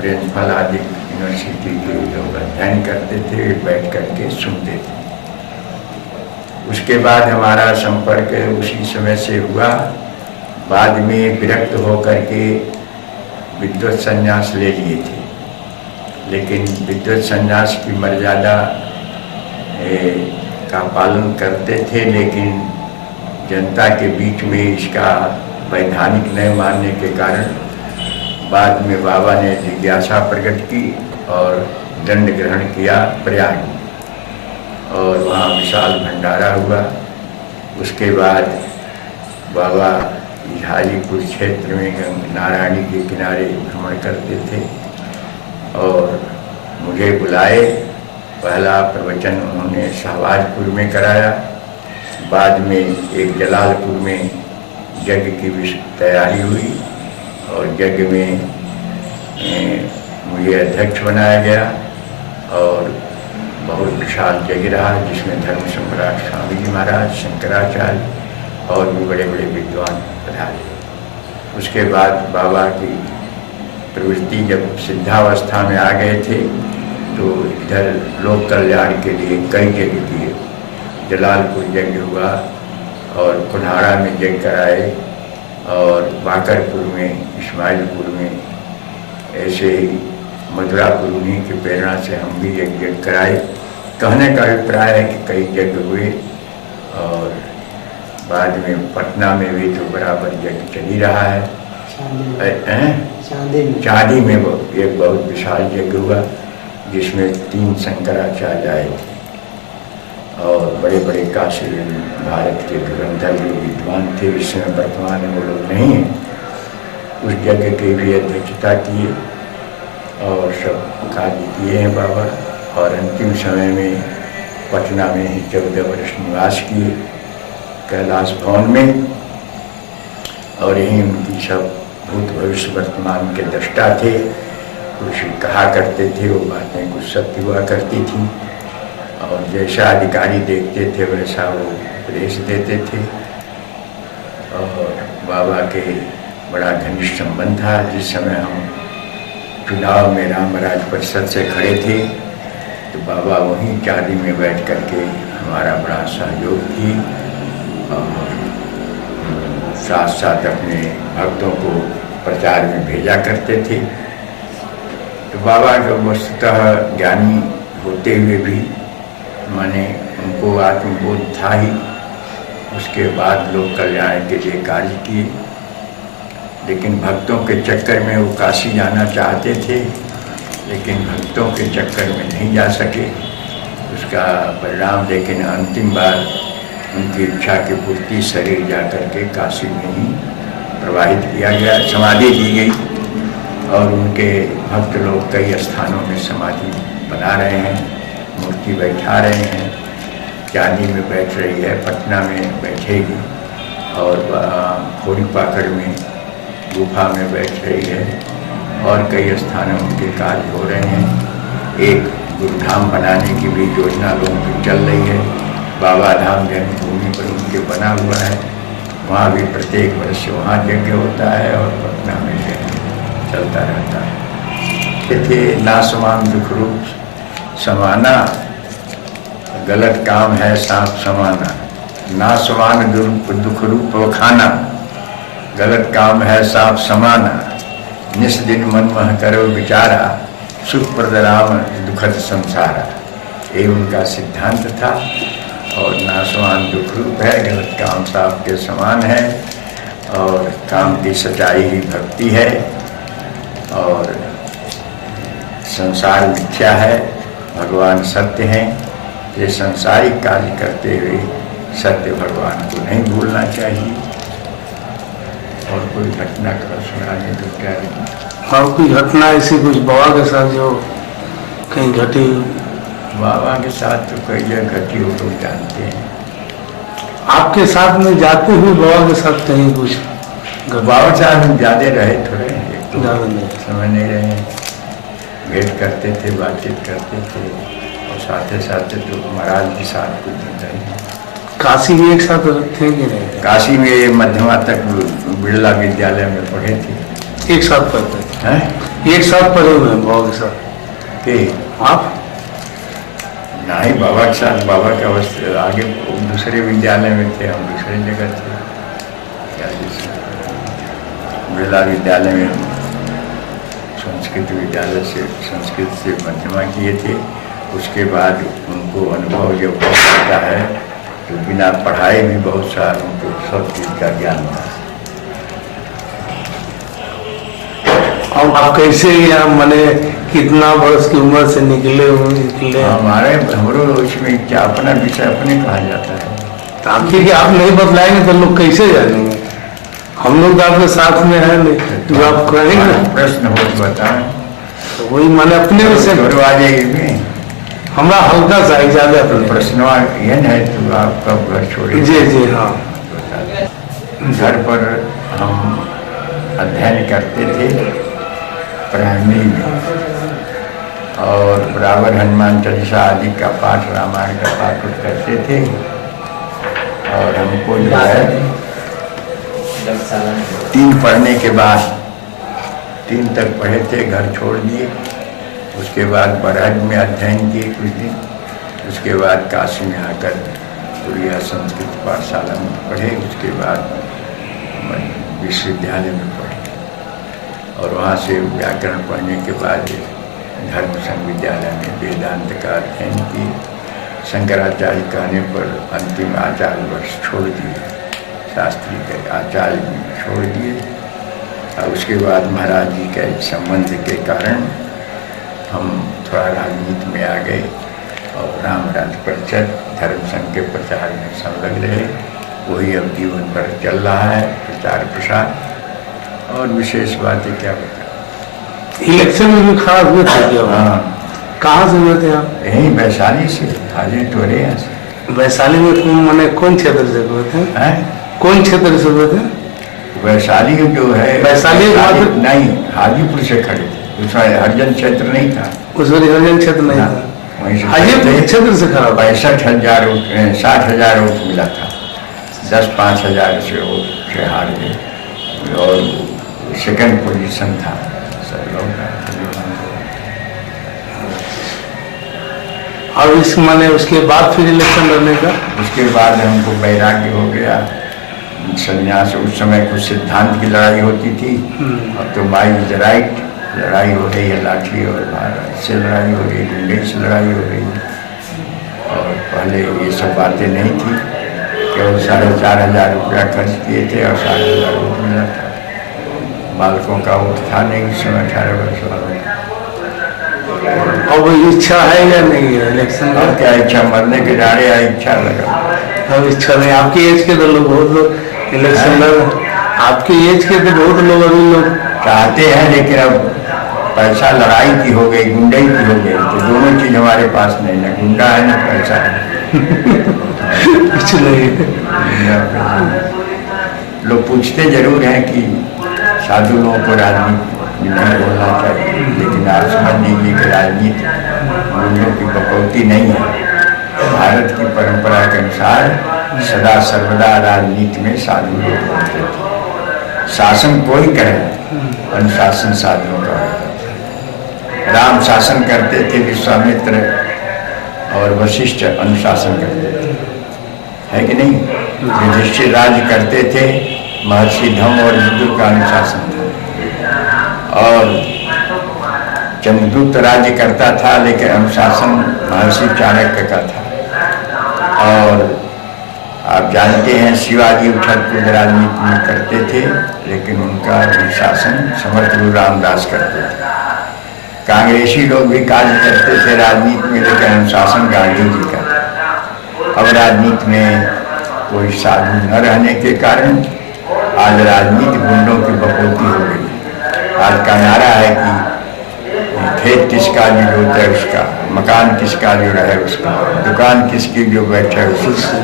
Principal आदि university के लोग अध्ययन करते थे, बैठ करके सुनते थे। उसके बाद हमारा संपर्क उसी समय से हुआ। बाद में विरक्त होकर के विद्वत संन्यास ले लिए थे, लेकिन विद्वत संन्यास की मर्यादा का पालन करते थे, लेकिन जनता के बीच में इसका वैधानिक नहीं मानने के कारण बाद में बाबा ने जिज्ञासा प्रकट की और दंड ग्रहण किया प्रयाग, और वहाँ विशाल भंडारा हुआ। उसके बाद बाबा हाजीपुर क्षेत्र में नारायणी के किनारे भ्रमण करते थे और मुझे बुलाए। पहला प्रवचन उन्होंने शाहबाजपुर में कराया, बाद में एक जलालपुर में यज्ञ की तैयारी हुई और यज्ञ में मुझे अध्यक्ष बनाया गया और बहुत विशाल यज्ञ रहा, जिसमें धर्म सम्राट स्वामी जी महाराज, शंकराचार्य और भी बड़े बड़े विद्वान पधारे। उसके बाद बाबा की प्रवृत्ति जब सिद्धावस्था में आ गए थे तो इधर लोक कल्याण के लिए कई यज्ञ किए। जलालपुर यज्ञ हुआ और कुल्हाड़ा में यज्ञ कराए और बाकरपुर में, इस्माइलपुर में, ऐसे ही मधुरापुर उन्हीं की प्रेरणा से हम भी यज्ञ कराए। कहने का अभिप्राय है कि कई यज्ञ हुए और बाद में पटना में भी तो बराबर यज्ञ चल ही रहा है। चांदी में वो एक बहुत विशाल यज्ञ हुआ जिसमें 3 शंकराचार्य आए थे और बड़े बड़े काशी भारत के धुरंधर जो विद्वान थे, इस समय वर्तमान में वो लोग नहीं हैं। उस यज्ञ की भी अध्यक्षता किए और सब कार्य किए हैं बाबा। और अंतिम समय में पटना में ही 14 वर्ष निवास किए कैलाश भवन में, और यहीं उनकी सब भूत भविष्य वर्तमान के दृष्टा थे। कुछ कहा करते थे, वो बातें कुछ सत्य हुआ करती थी और जैसा अधिकारी देखते थे वैसा वो उपदेश देते थे। और बाबा के बड़ा घनिष्ठ संबंध था। जिस समय हम चुनाव में रामराज परिषद से खड़े थे तो बाबा वहीं चांदी में बैठ करके हमारा बड़ा सहयोग की और साथ साथ अपने भक्तों को प्रचार में भेजा करते थे। तो बाबा जो वस्तुतः ज्ञानी होते हुए भी माने उनको आत्मबोध था ही। उसके बाद लोक कल्याण के लिए कार्य किए, लेकिन भक्तों के चक्कर में वो काशी जाना चाहते थे, लेकिन भक्तों के चक्कर में नहीं जा सके। उसका परिणाम लेकिन अंतिम बार उनकी इच्छा की पूर्ति शरीर जा करके काशी में ही प्रवाहित किया गया, समाधि दी गई और उनके भक्त लोग कई स्थानों में समाधि बना रहे हैं, मूर्ति बैठा रहे हैं। चांदी में बैठ रही है, पटना में बैठेगी और खोड़ी पाकड़ में गुफा में बैठ रही है और कई स्थानों उनके कार्य हो रहे हैं। एक गुरुधाम बनाने की भी योजना लोगों की चल रही है। बाबा धाम जन्मभूमि पर उनके बना हुआ है, वहाँ भी प्रत्येक वर्ष वहाँ यज्ञ होता है और पटना में चलता रहता है। थे ना समान दुख रूप समाना, गलत काम है सांप समाना। ना समान दुख रूप खाना, गलत काम है सांप समाना। निस दिन मन मह करो विचारा, सुखप्रद राम दुखद संसारा। ये उनका सिद्धांत था। और नासवान दुख रूप है, गलत काम सांप के समान है और काम की सच्चाई ही भक्ति है और संसार मिथ्या है, भगवान सत्य हैं। ये संसारिक कार्य करते हुए सत्य भगवान को नहीं भूलना चाहिए। और कोई घटना का सुनाने तो क्या नहीं। और कोई घटना ऐसी कुछ बाबा के साथ जो कहीं घटी? बाबा के साथ तो कई जगह घटी हो, लोग जानते हैं। आपके साथ में जाते हुए बाबा के साथ कहीं कुछ? बाबा साहब हम ज्यादा रहे थोड़े, तो ज़्यादा नहीं समझ नहीं रहे। भेंट करते थे, बातचीत करते थे और साथ साथ तो महाराज के साथ कुछ नहीं रहे। काशी में एक साथ थे कि नहीं? काशी में मध्यमा तक बिरला विद्यालय में पढ़े थे। एक साथ पढ़ते थे? एक साथ पढ़े हुए हैं बाबा के साथ के आप? नहीं, बाबा के साथ, बाबा के अवस्था आगे दूसरे विद्यालय में थे, हम दूसरे जगह थे। क्या बिरला विद्यालय में संस्कृत विद्यालय से संस्कृत से मध्यमा किए थे। उसके बाद उनको अनुभव जब होता है तो बिना पढ़ाए भी बहुत सारा उनको सब चीज़ का ज्ञान था। अब आप कैसे यहाँ मने कितना वर्ष की उम्र से निकले? हमरो इसमें क्या अपना विषय अपने कहा जाता है। तो आखिर आप नहीं बतलाएंगे तो लोग कैसे जानेंगे? हम लोग तो आपके साथ में है नहीं, जो आप कहेंगे प्रश्न हो तो बताएं। तो वही मैंने अपने विषय आ जाएगी। हमारा हल्का सा ज्यादा प्रश्न यह है तो आप कब घर छोड़े? जी जी हाँ। घर पर हम अध्ययन करते थे प्राइमरी में, और बराबर हनुमान चालीसा आदि का पाठ, रामायण का पाठ करते थे। और हमको जो है 3 पढ़ने के बाद 3 तक पढ़े थे, घर छोड़ दिए। उसके बाद बरहज में अध्ययन किए कुछ दिन। उसके बाद काशी में आकर उड़िया संस्कृत पाठशाला में पढ़े। उसके बाद विश्वविद्यालय में पढ़े, और वहाँ से व्याकरण पढ़ने के बाद धर्म संघ विद्यालय में वेदांत का अध्ययन किए। शंकराचार्य कहने पर अंतिम आचार्य वर्ष छोड़ दिए, शास्त्री के आचार्य छोड़ दिए। और उसके बाद महाराज जी के संबंध के कारण हम थोड़ा राजनीति में आ गए, और राम राज्य परिषद धर्म संघ के प्रचार में संलग्न रहे। वही अब जीवन भर चल रहा है, प्रचार प्रसार। और विशेष बात है क्या बता, इलेक्शन में भी खड़ा हुए थे क्या? हाँ। कहाँ से हुए थे आप? यही वैशाली से, हाजी टोरे यहाँ से। वैशाली में मैंने कौन क्षेत्र से हुए थे? कौन क्षेत्र से हुए थे? वैशाली जो है, वैशाली नहीं, हाजीपुर से खड़े थे। उसमें हरिजन क्षेत्र नहीं था, उस हरिजन क्षेत्र नहीं था, हाजीपुर क्षेत्र से खड़ा। 65,000 वोट, 60,000 वोट मिला था। 10-5,000 से वोट से हार गए, और सेकंड पोजीशन था सब लोग। और इस माने उसके बाद फिर इलेक्शन लड़ने का? उसके बाद हमको वैराग्य हो गया, संन्यास। उस समय कुछ सिद्धांत की लड़ाई होती थी। अब तो माई इज राइट लड़ाई हो रही है, लाठी और भारत से लड़ाई हो रही है, गुंडे से लड़ाई हो रही है। और पहले ये सब बातें नहीं थी। केवल 4,500 रुपया खर्च किए थे और 60,000 वोट मिला था। बालकों का वोट था नहीं उस समय, 18 वर्ष वालों। अब इच्छा है या नहीं है इलेक्शन? और क्या इच्छा, मरने के डारे या इच्छा लगा? अब इच्छा नहीं। आपकी एज के तो लोग, बहुत लोग इलेक्शन लड़, आपकी एज के तो बहुत लोग अभी लोग चाहते हैं, लेकिन अब पैसा लड़ाई की हो गई, गुंडई की हो गई, तो दोनों चीज हमारे पास नहीं, ना गुंडा है ना पैसा है। कुछ नहीं। लोग पूछते जरूर हैं कि साधु लोगों को राजनीति नहीं बोलना चाहिए, लेकिन आप समझ लीजिए कि राजनीति गुंडों की कटौती नहीं है। भारत की परंपरा के अनुसार सदा सर्वदा राजनीति में साधु लोग होते थे। शासन कोई करे, अनुशासन साधुओं का होता था। राम शासन करते थे, विश्वामित्र और वशिष्ठ अनुशासन करते थे, है कि नहीं? युधिष्ठिर राज्य करते थे, महर्षि धम्म और विदुर का अनुशासन था। और चंद्रगुप्त राज्य करता था, लेकिन अनुशासन महर्षि चाणक्य का था। और आप जानते हैं शिवाजी उछल कूद राजनीति में करते थे, लेकिन उनका अनुशासन समर्थ गुरु रामदास करते थे। कांग्रेसी लोग भी कार्य करते थे राजनीति में, लेकिन अनुशासन गांधी जी का। अब राजनीति में कोई साधु न रहने के कारण आज राजनीति गुंडों की बकौती हो गई। आज का नारा है कि खेत किसका जो जोता है उसका, मकान किसका जो रहे उसका, दुकान किसकी जो बैठे उसका।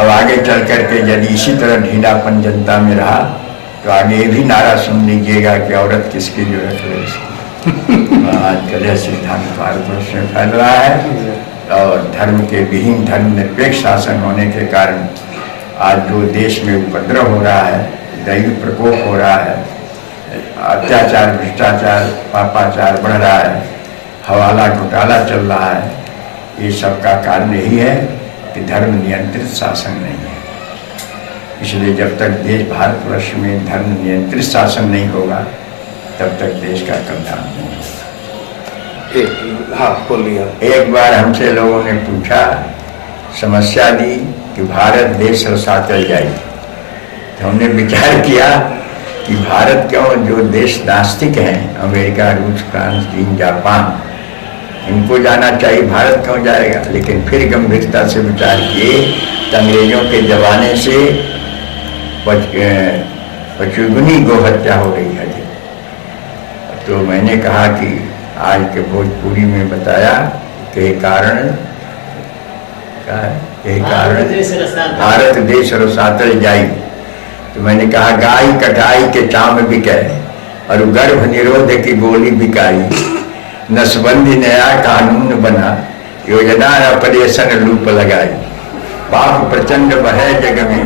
अब आगे चल करके यदि इसी तरह ढीलापन जनता में रहा तो आगे ये भी नारा सुन लीजिएगा कि औरत किसकी जो है उसकी। आजकल यह सिद्धांत भारतवर्ष में फैल रहा है, और धर्म के विहीन धर्मनिरपेक्ष शासन होने के कारण आज जो देश में उपद्रव हो रहा है, दैवी प्रकोप हो रहा है, अत्याचार, भ्रष्टाचार, पापाचार बढ़ रहा है, हवाला घोटाला चल रहा है, ये सब का कारण यही है कि धर्म नियंत्रित शासन नहीं है। इसलिए जब तक देश भारतवर्ष में धर्म नियंत्रित शासन नहीं होगा तब तक देश का कल्याण नहीं होगा। हाँ बोलिए। एक बार हमसे लोगों ने पूछा, समस्या दी कि भारत देश रसातल जाए, तो हमने विचार किया कि भारत क्यों, जो देश नास्तिक हैं, अमेरिका, रूस, फ्रांस, चीन, जापान, इनको जाना चाहिए, भारत क्यों जाएगा। लेकिन फिर गंभीरता से विचार किए तो अंग्रेजों के जमाने से पचुगुनी गोहत्या हो रही है। तो मैंने कहा कि आज के भोजपुरी में बताया कि कारण क्या है, यही कारण भारत देश रसातल जाई। तो मैंने कहा गाय कटाई के चाम बिके और गर्भ निरोध की गोली बिकाई, नसबंदी नया कानून बना, योजना ऑपरेशन लूप लगाई, पाप प्रचंड बढ़े जग में,